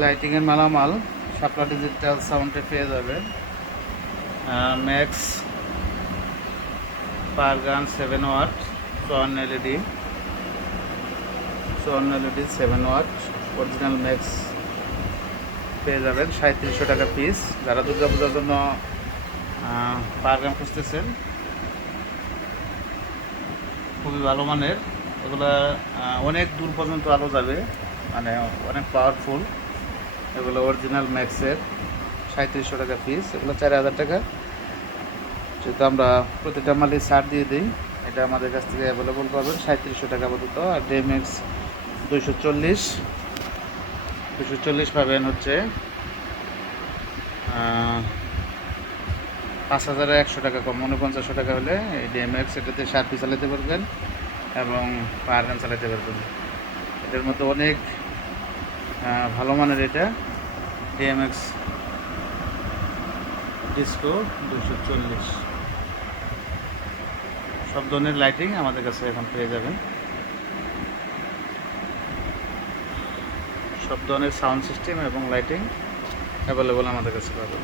লাইটিংয়ের মালামাল শাপলা ডিজিটাল সাউন্ডে পেয়ে যাবে। Max per gun seven watt চুয়ান্ন এলইডি চুয়ান্ন LED seven watt original max পেয়ে যাবেন সাঁত্রিশশো টাকা পিস যারা দুর্গা পূজার জন্য পার গান খুঁজতেছেন খুবই ভালো মানের। আহ, অনেক দূর পর্যন্ত আলো যাবে মানে অনেক পাওয়ারফুল এগুলো অরিজিনাল ম্যাক্সের সাঁত্রিশশো টাকা পিস এগুলো চার হাজার টাকা। যেহেতু আমরা প্রতিটা মালই ছাড় দিয়ে দিই, এটা আমাদের কাছ থেকে অ্যাভেলেবল পাবেন সাঁত্রিশশো টাকা পর্যন্ত। আর ডেমেক্স দুইশো চল্লিশ দুশো চল্লিশ পাবেন হচ্ছে পাঁচ হাজার একশো টাকা কম, উনপঞ্চাশশো টাকা হলে এই ডিএমএক্স এটাতে সার্ফি চালাতে পারবেন এবং পাওয়ার চালাতে পারবেন। এটার মধ্যে অনেক ভালো মানের এটা। ডিএমএক্স ডিসকো দুশো চল্লিশ। সব ধরনের লাইটিং আমাদের কাছে এখন পেয়ে যাবেন। সব ধরনের সাউন্ড সিস্টেম এবং লাইটিং অ্যাভেলেবল আমাদের কাছে পাবেন।